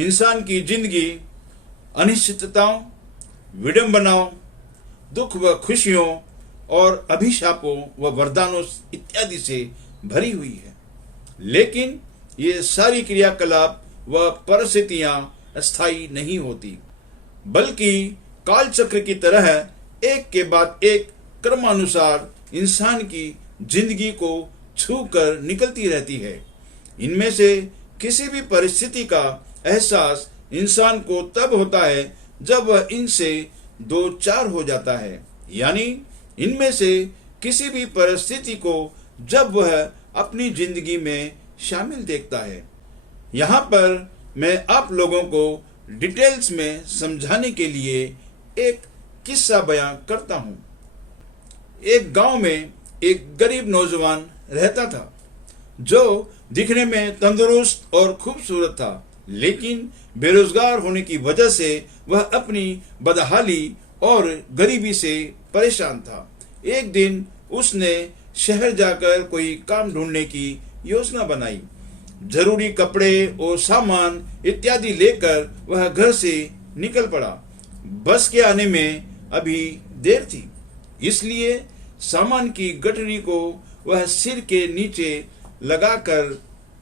इंसान की जिंदगी अनिश्चितताओं, विडंबनाओं, दुख व खुशियों और अभिशापों व वरदानों इत्यादि से भरी हुई है। लेकिन ये सारी क्रियाकलाप व परिस्थितियां अस्थायी नहीं होती, बल्कि कालचक्र की तरह एक के बाद एक क्रमानुसार इंसान की जिंदगी को छू कर निकलती रहती है। इनमें से किसी भी परिस्थिति का एहसास इंसान को तब होता है जब वह इनसे दो चार हो जाता है, यानी इनमें से किसी भी परिस्थिति को जब वह अपनी जिंदगी में शामिल देखता है। यहाँ पर मैं आप लोगों को डिटेल्स में समझाने के लिए एक किस्सा बयां करता हूँ। एक गांव में एक गरीब नौजवान रहता था जो दिखने में तंदुरुस्त और खूबसूरत था, लेकिन बेरोजगार होने की वजह से वह अपनी बदहाली और गरीबी से परेशान था। एक दिन उसने शहर जाकर कोई काम ढूंढने की योजना बनाई। जरूरी कपड़े और सामान इत्यादि लेकर वह घर से निकल पड़ा। बस के आने में अभी देर थी, इसलिए सामान की गठरी को वह सिर के नीचे लगाकर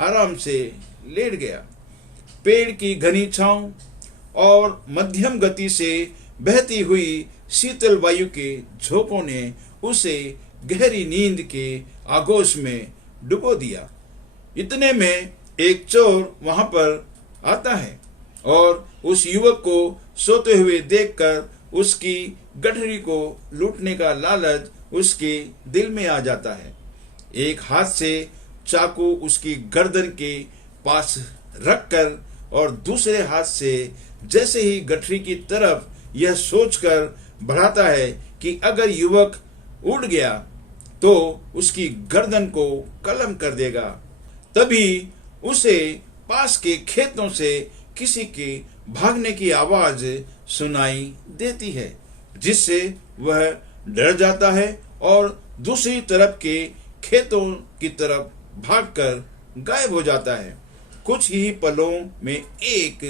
आराम से लेट गया। पेड़ की घनी छांव और मध्यम गति से बहती हुई शीतल वायु के झोंकों ने उसे गहरी नींद के आगोश में डुबो दिया। इतने में एक चोर वहां पर आता है और उस युवक को सोते हुए देखकर उसकी गठरी को लूटने का लालच उसके दिल में आ जाता है। एक हाथ से चाकू उसकी गर्दन के पास रखकर और दूसरे हाथ से जैसे ही गठरी की तरफ यह सोचकर बढ़ाता है कि अगर युवक उड़ गया तो उसकी गर्दन को कलम कर देगा, तभी उसे पास के खेतों से किसी के भागने की आवाज सुनाई देती है, जिससे वह डर जाता है और दूसरी तरफ के खेतों की तरफ भागकर गायब हो जाता है। कुछ ही पलों में एक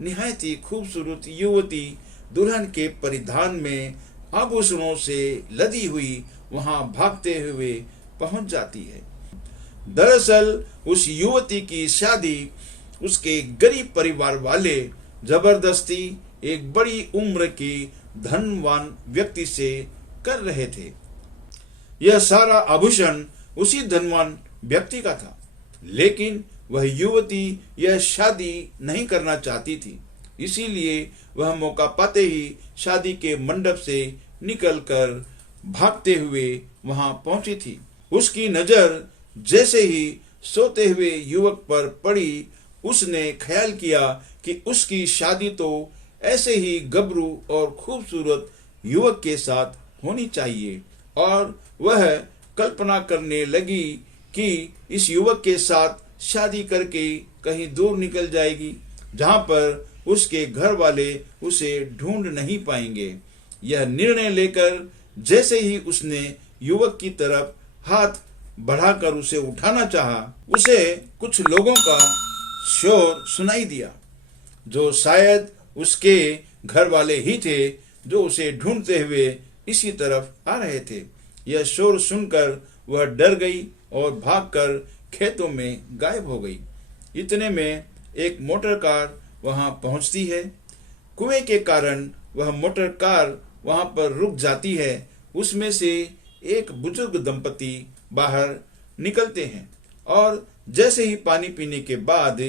निहायत ही खूबसूरत युवती दुल्हन के परिधान में आभूषणों से लदी हुई वहां भागते हुए पहुंच जाती है। दरअसल उस युवती की शादी उसके गरीब परिवार वाले जबरदस्ती एक बड़ी उम्र की धनवान व्यक्ति से कर रहे थे। यह सारा आभूषण उसी धनवान व्यक्ति का था, लेकिन वह युवती यह शादी नहीं करना चाहती थी, इसीलिए वह मौका पाते ही शादी के मंडप से निकलकर भागते हुए वहां पहुंची थी। उसकी नजर जैसे ही सोते हुए युवक पर पड़ी, उसने ख्याल किया कि उसकी शादी तो ऐसे ही गबरू और खूबसूरत युवक के साथ होनी चाहिए, और वह कल्पना करने लगी कि इस युवक के साथ शादी करके कहीं दूर निकल जाएगी, जहां पर उसके घर वाले उसे ढूंढ नहीं पाएंगे। यह निर्णय लेकर जैसे ही उसने युवक की तरफ हाथ बढ़ाकर उसे उठाना चाहा, उसे कुछ लोगों का शोर सुनाई दिया, जो शायद उसके घर वाले ही थे, जो उसे ढूंढते हुए इसी तरफ आ रहे थे। यह शोर सुनकर वह डर गई और भागकर खेतों में गायब हो गई। इतने में एक मोटर कार वहां पहुंचती है। कुएं के कारण वह मोटर कार वहां पर रुक जाती है। उसमें से एक बुजुर्ग दंपति बाहर निकलते हैं और जैसे ही पानी पीने के बाद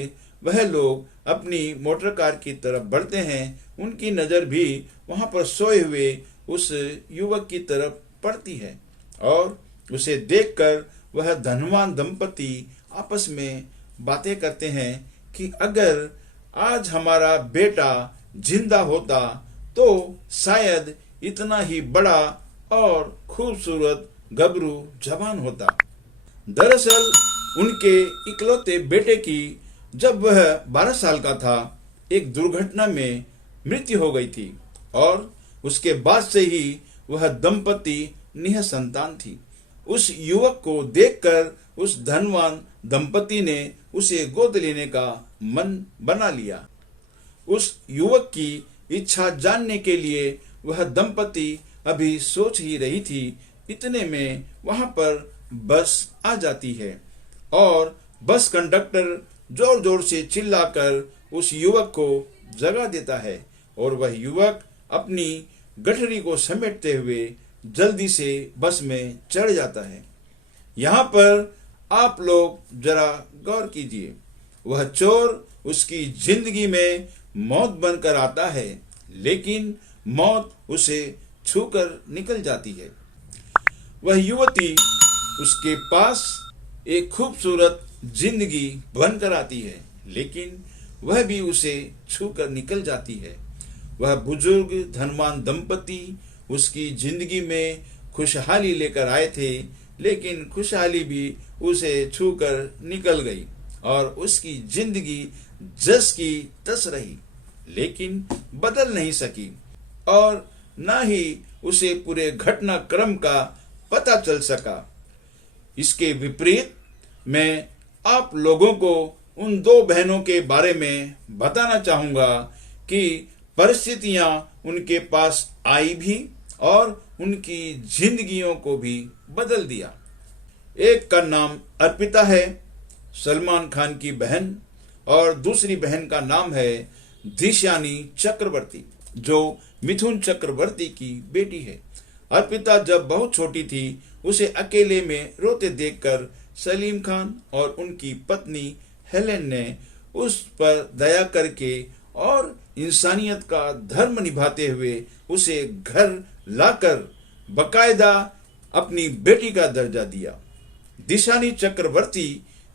वह लोग अपनी मोटर कार की तरफ बढ़ते हैं, उनकी नजर भी वहां पर सोए हुए उस युवक की तरफ पड़ती है और उसे देखकर वह धनवान दंपति आपस में बातें करते हैं कि अगर आज हमारा बेटा जिंदा होता तो शायद इतना ही बड़ा और खूबसूरत गबरू जवान होता। दरअसल उनके इकलौते बेटे की जब वह 12 साल का था, एक दुर्घटना में मृत्यु हो गई थी और उसके बाद से ही वह दंपति निःसंतान थी। उस युवक को देखकर उस धनवान दंपति ने उसे गोद लेने का मन बना लिया। उस युवक की इच्छा जानने के लिए वह दंपति अभी सोच ही रही थी, इतने में वहां पर बस आ जाती है और बस कंडक्टर जोर जोर से चिल्लाकर उस युवक को जगा देता है और वह युवक अपनी गठरी को समेटते हुए जल्दी से बस में चढ़ जाता है। यहाँ पर आप लोग जरा गौर कीजिए, वह चोर उसकी जिंदगी में मौत बनकर आता है, लेकिन मौत उसे छूकर निकल जाती है। वह युवती उसके पास एक खूबसूरत जिंदगी बनकर आती है, लेकिन वह भी उसे छूकर निकल जाती है। वह बुजुर्ग धनवान दंपति उसकी जिंदगी में खुशहाली लेकर आए थे, लेकिन खुशहाली भी उसे छूकर निकल गई और उसकी जिंदगी जस की तस रही, लेकिन बदल नहीं सकी और न ही उसे पूरे घटनाक्रम का पता चल सका। इसके विपरीत मैं आप लोगों को उन दो बहनों के बारे में बताना चाहूंगा कि परिस्थितियां उनके पास आई भी और उनकी जिंदगियों को भी बदल दिया। एक का नाम अर्पिता है, सलमान खान की बहन, और दूसरी बहन का नाम है दिशानी चक्रवर्ती, जो मिथुन चक्रवर्ती की बेटी है। अर्पिता जब बहुत छोटी थी, उसे अकेले में रोते देखकर सलीम खान और उनकी पत्नी हेलेन ने उस पर दया करके और इंसानियत का धर्म निभाते हुए उसे घर लाकर बकायदा अपनी बेटी का दर्जा दिया। दिशानी चक्रवर्ती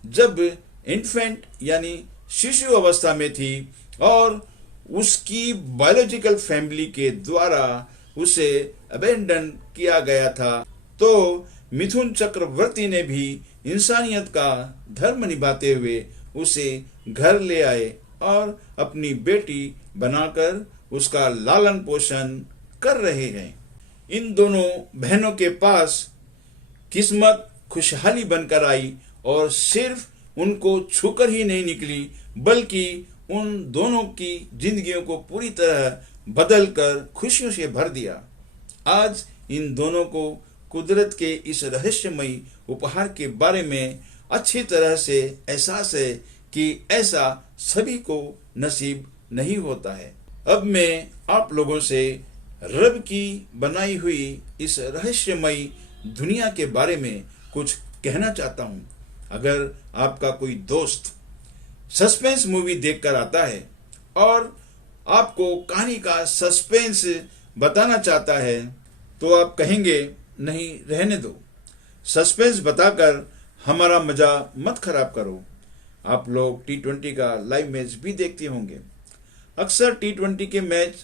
जब इन्फेंट यानी शिशु अवस्था में थी और उसकी बायोलॉजिकल फैमिली के द्वारा उसे अबेंडन किया गया था, तो मिथुन चक्रवर्ती ने भी इंसानियत का धर्म निभाते हुए उसे घर ले आए और अपनी बेटी बनाकर उसका लालन पोषण कर रहे हैं। इन दोनों बहनों के पास किस्मत खुशहाली बनकर आई और सिर्फ उनको छूकर ही नहीं निकली, बल्कि उन दोनों की जिंदगियों को पूरी तरह बदलकर खुशियों से भर दिया। आज इन दोनों को कुदरत के इस रहस्यमयी उपहार के बारे में अच्छी तरह से एहसास है कि ऐसा सभी को नसीब नहीं होता है। अब मैं आप लोगों से रब की बनाई हुई इस रहस्यमयी दुनिया के बारे में कुछ कहना चाहता हूं। अगर आपका कोई दोस्त सस्पेंस मूवी देखकर आता है और आपको कहानी का सस्पेंस बताना चाहता है, तो आप कहेंगे नहीं, रहने दो, सस्पेंस बताकर हमारा मजा मत खराब करो। आप लोग T20 का लाइव मैच भी देखते होंगे। अक्सर T20 के मैच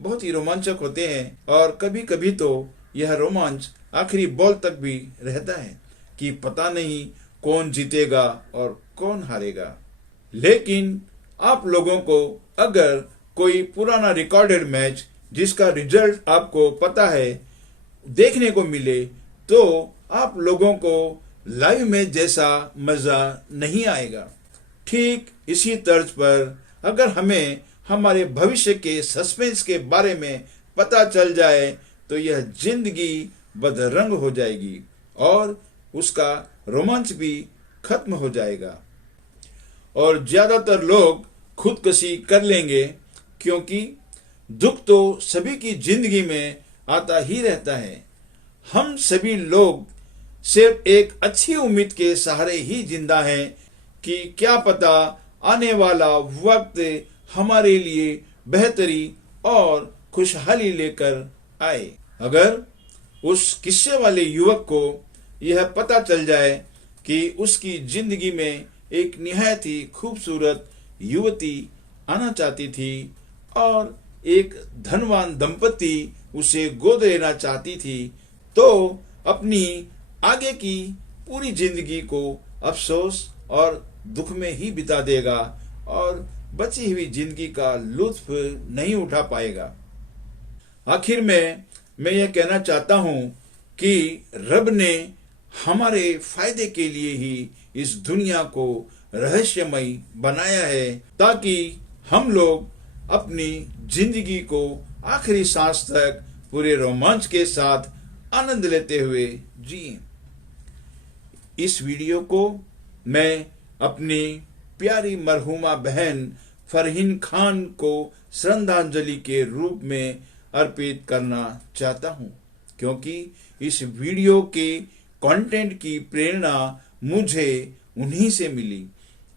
बहुत ही रोमांचक होते हैं और कभी कभी तो यह रोमांच आखिरी बॉल तक भी रहता है कि पता नहीं कौन जीतेगा और कौन हारेगा। लेकिन आप लोगों को अगर कोई पुराना रिकॉर्डेड मैच जिसका रिजल्ट आपको पता है देखने को मिले, तो आप लोगों को लाइव मैच जैसा मजा नहीं आएगा। ठीक इसी तर्ज पर अगर हमें हमारे भविष्य के सस्पेंस के बारे में पता चल जाए, तो यह जिंदगी बदरंग हो जाएगी और उसका रोमांच भी खत्म हो जाएगा और ज्यादातर लोग खुदकुशी कर लेंगे, क्योंकि दुख तो सभी की जिंदगी में आता ही रहता है। हम सभी लोग सिर्फ एक अच्छी उम्मीद के सहारे ही जिंदा हैं कि क्या पता आने वाला वक्त हमारे लिए बेहतरी और खुशहाली लेकर आए। अगर उस किस्से वाले युवक को यह पता चल जाए कि उसकी जिंदगी में एक निहायत ही खूबसूरत युवती आना चाहती थी और एक धनवान दंपति उसे गोद लेना चाहती थी, तो अपनी आगे की पूरी जिंदगी को अफसोस और दुख में ही बिता देगा और बची हुई जिंदगी का लुत्फ नहीं उठा पाएगा। आखिर में मैं यह कहना चाहता हूं कि रब ने हमारे फायदे के लिए ही इस दुनिया को रहस्यमयी बनाया है, ताकि हम लोग अपनी जिंदगी को आखिरी सांस तक पूरे रोमांच के साथ आनंद लेते हुए जिए। इस वीडियो को मैं अपनी प्यारी मरहुमा बहन फरहीन खान को श्रद्धांजलि के रूप में अर्पित करना चाहता हूं, क्योंकि इस वीडियो के कंटेंट की प्रेरणा मुझे उन्हीं से मिली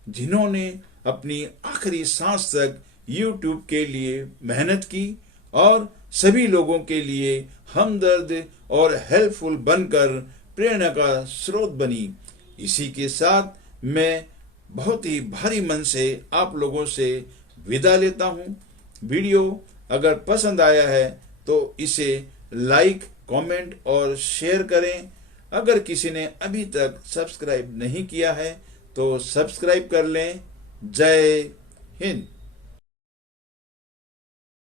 जिन्होंने अपनी आखिरी सांस तक YouTube के लिए मेहनत की और सभी लोगों के लिए हमदर्द और हेल्पफुल बनकर प्रेरणा का स्रोत बनी। इसी के साथ मैं बहुत ही भारी मन से आप लोगों से विदा लेता हूं। वीडियो अगर पसंद आया है तो इसे लाइक, कमेंट और शेयर करें। अगर किसी ने अभी तक सब्सक्राइब नहीं किया है तो सब्सक्राइब कर लें। जय हिंद।